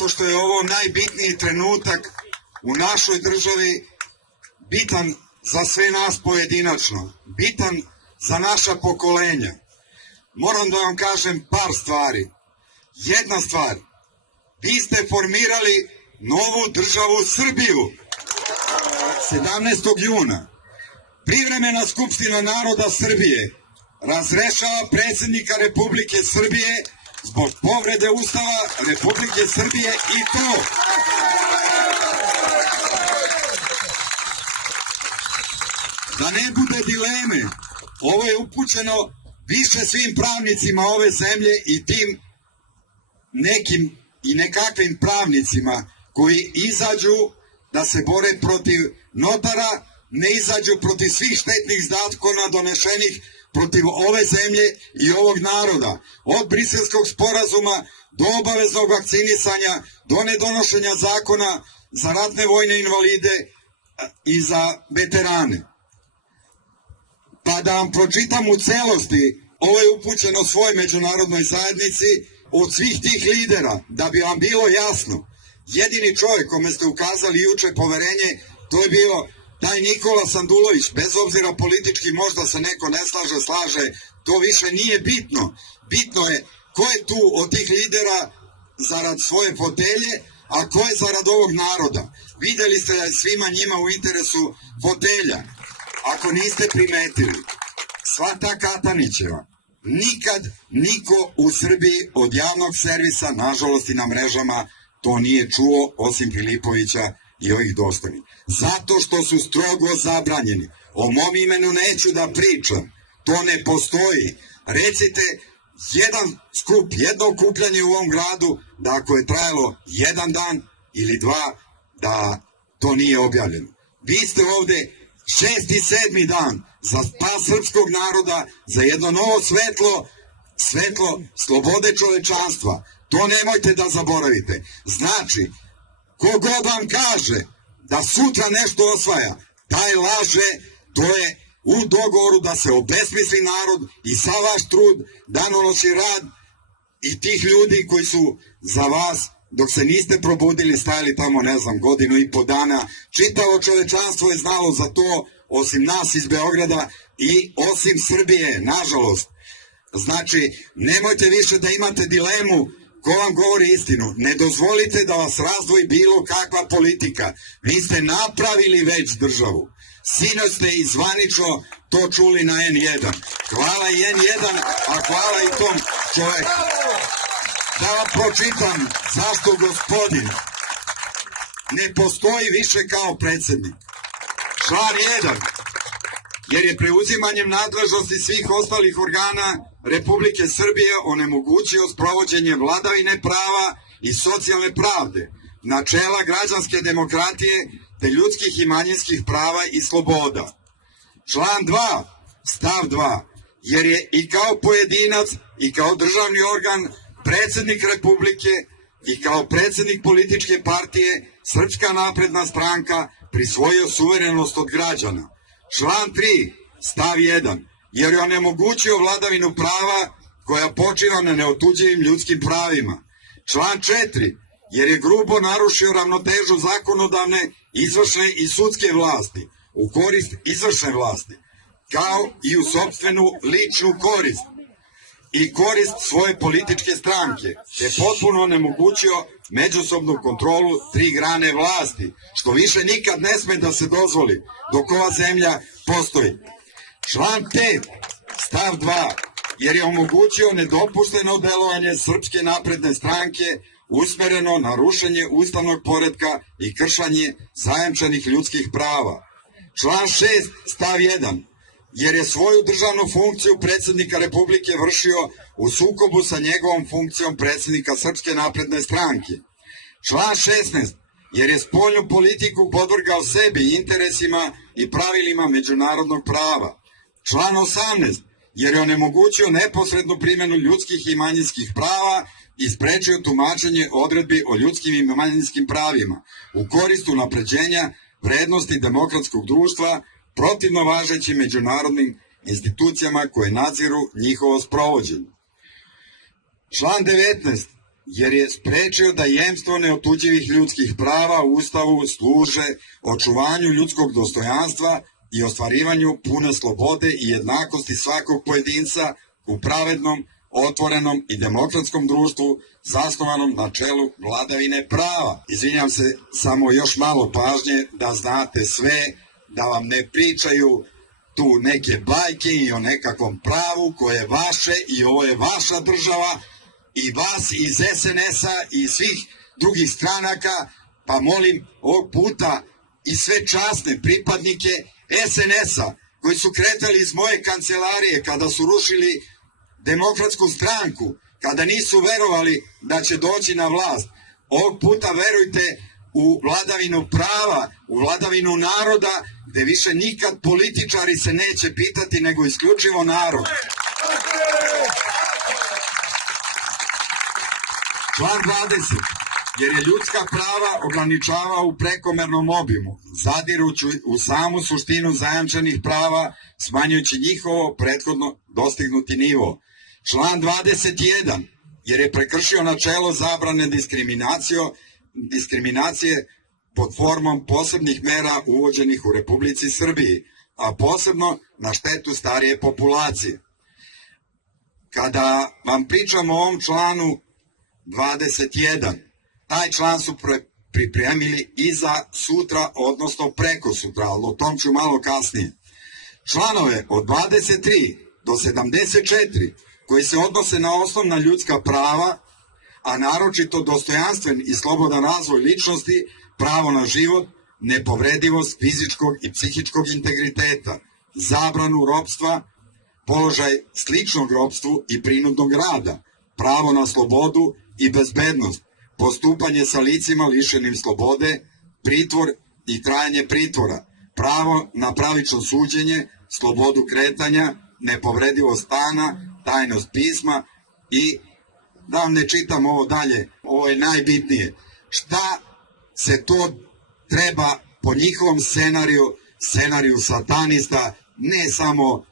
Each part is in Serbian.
zato što je ovo najbitniji trenutak u našoj državi, bitan za sve nas pojedinačno, bitan za naša pokolenja. Moram da vam kažem par stvari. Jedna stvar, vi ste formirali novu državu Srbiju 17. juna. Privremena Skupština naroda Srbije razrešava predsjednika Republike Srbije zbog povrede Ustava Republike Srbije i to da ne bude dileme, ovo je upućeno više svim pravnicima ove zemlje i tim nekim i nekakvim pravnicima koji izađu da se bore protiv notara, ne izađu protiv svih štetnih zakona donešenih protiv ove zemlje i ovog naroda. Od Briselskog sporazuma do obaveznog vakcinisanja, do nedonošenja zakona za ratne vojne invalide i za veterane. Pa da vam pročitam u celosti, ovo je upućeno svoj međunarodnoj zajednici, od svih tih lidera, da bi vam bilo jasno, jedini čovjek kome ste ukazali juče poverenje, to je bio taj Nikola Sandulović, bez obzira politički možda se neko ne slaže, to više nije bitno. Bitno je ko je tu od tih lidera zarad svoje fotelje, a ko je zarad ovog naroda. Vidjeli ste da je svima njima u interesu fotelja. Ako niste primetili, sva ta Katanićeva, nikad niko u Srbiji od javnog servisa, nažalost i na mrežama, to nije čuo osim Filipovića i ovih dostojnih. Zato što su strogo zabranjeni. O mom imenu neću da pričam. To ne postoji. Recite jedan skup, jedno okupljanje u ovom gradu, da ako je trajalo jedan dan ili dva, da to nije objavljeno. Vi ste ovde 6. i 7. dan za spas srpskog naroda, za jedno novo svetlo slobode čovečanstva. To nemojte da zaboravite. Znači, kogod vam kaže da sutra nešto osvaja, taj laže, to je u dogovoru da se obesmisli narod i sav vaš trud, danonoćni rad i tih ljudi koji su za vas, dok se niste probudili, stajali tamo, ne znam, godinu i po dana. Čitavo čovečanstvo je znalo za to, osim nas iz Beograda i osim Srbije, nažalost. Znači, nemojte više da imate dilemu ko vam govori istinu. Ne dozvolite da vas razdvoji bilo kakva politika. Vi ste napravili već državu. Sinoć ste i zvanično to čuli na N1. Hvala i N1, a hvala i tom čoveku. Da vam pročitam zašto gospodin ne postoji više kao predsjednik. Član 1. Jer je preuzimanjem nadležnosti svih ostalih organa Republike Srbije onemogućio sprovođenje vladavine prava i socijalne pravde, načela građanske demokratije te ljudskih i manjinskih prava i sloboda. Član 2, stav 2, jer je i kao pojedinac i kao državni organ predsjednik Republike i kao predsjednik političke partije Srpska napredna stranka prisvojio suverenost od građana. Član 3, stav 1, jer je onemogućio vladavinu prava koja počiva na neotuđivim ljudskim pravima. Član 4, jer je grubo narušio ravnotežu zakonodavne, izvršne i sudske vlasti u korist izvršne vlasti, kao i u sopstvenu ličnu korist i korist svoje političke stranke, te potpuno onemogućio međusobnu kontrolu tri grane vlasti, što više nikad ne sme da se dozvoli dok ova zemlja postoji. Član 5, stav 2, jer je omogućio nedopušteno delovanje Srpske napredne stranke usmereno na rušenje ustavnog poretka i kršanje zajamčenih ljudskih prava. Član 6, stav 1, jer je svoju državnu funkciju predsjednika Republike vršio u sukobu sa njegovom funkcijom predsjednika Srpske napredne stranke. Član 16, jer je spoljnu politiku podvrgao sebi interesima i pravilima međunarodnog prava. Član 18, jer je onemogućio neposrednu primjenu ljudskih i manjinskih prava i sprečio tumačenje odredbi o ljudskim i manjinskim pravima u korist unapređenja vrednosti demokratskog društva protivno važećim međunarodnim institucijama koje nadziru njihovo sprovođenje. Član 19, jer je sprečio da jemstvo neotuđivih ljudskih prava u Ustavu služe očuvanju ljudskog dostojanstva i ostvarivanju pune slobode i jednakosti svakog pojedinca u pravednom, otvorenom i demokratskom društvu zasnovanom na čelu vladavine prava. Izvinjam se, samo još malo pažnje da znate sve, da vam ne pričaju tu neke bajke i o nekakvom pravu koje je vaše i ovo je vaša država i vas iz SNS-a i svih drugih stranaka, pa molim ovog puta i sve časne pripadnike SNS-a koji su kretali iz moje kancelarije kada su rušili Demokratsku stranku, kada nisu verovali da će doći na vlast. Ovog puta verujte u vladavinu prava, u vladavinu naroda, gde više nikad političari se neće pitati nego isključivo narod. Član 20. Jer je ljudska prava ograničava u prekomernom obimu, zadirući u samu suštinu zajamčenih prava, smanjujući njihovo prethodno dostignuti nivo. Član 21. Jer je prekršio načelo zabrane diskriminacije pod formom posebnih mera uvođenih u Republici Srbiji, a posebno na štetu starije populacije. Kada vam pričamo o ovom članu 21, taj član su pripremili i za sutra, odnosno preko sutra, ali o tom ću malo kasnije. Članove od 23 do 74 koji se odnose na osnovna ljudska prava, a naročito dostojanstven i slobodan razvoj ličnosti, pravo na život, nepovredivost fizičkog i psihičkog integriteta, zabranu ropstva, položaj sličnog ropstvu i prinudnog rada, pravo na slobodu i bezbednost, postupanje sa licima lišenim slobode, pritvor i trajanje pritvora, pravo na pravično suđenje, slobodu kretanja, nepovredivost stana, tajnost pisma i da vam ne čitam ovo dalje, ovo je najbitnije. Šta se to treba po njihovom scenariju satanista, ne samo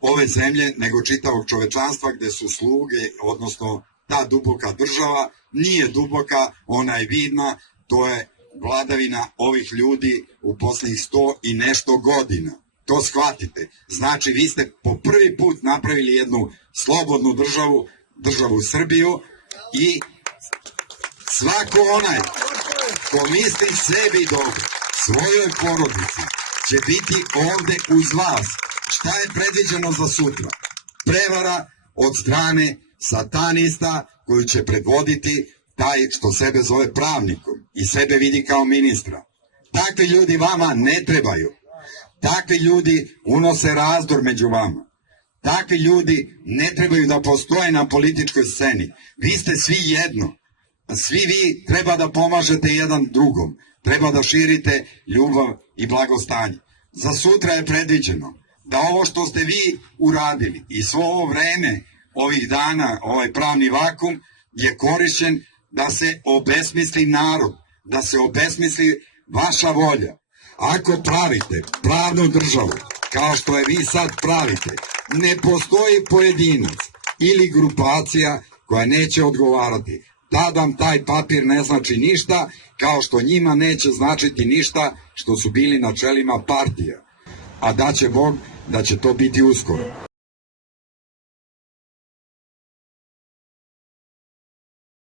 ove zemlje, nego čitavog čovečanstva gde su sluge, odnosno ta duboka država, nije duboka, ona je vidna, to je vladavina ovih ljudi u poslednjih 100 i nešto godina. To shvatite. Znači, vi ste po prvi put napravili jednu slobodnu državu Srbiju i svako onaj ko misli sebi dobro, svojoj porodici, će biti ovde uz vas. Šta je predviđeno za sutra? Prevara od strane satanista koju će predvoditi taj što sebe zove pravnikom i sebe vidi kao ministra. Takvi ljudi vama ne trebaju. Takvi ljudi unose razdor među vama. Takvi ljudi ne trebaju da postoje na političkoj sceni. Vi ste svi jedno. Svi vi treba da pomažete jedan drugom. Treba da širite ljubav i blagostanje. Za sutra je predviđeno da ovo što ste vi uradili i svo ovo vreme, ovih dana, ovaj pravni vakum je korišćen da se obesmisli narod, da se obesmisli vaša volja. Ako pravite pravnu državu, kao što je vi sad pravite, ne postoji pojedinac ili grupacija koja neće odgovarati. Tad vam taj papir ne znači ništa, kao što njima neće značiti ništa što su bili na čelima partija. A daće Bog da će to biti uskoro.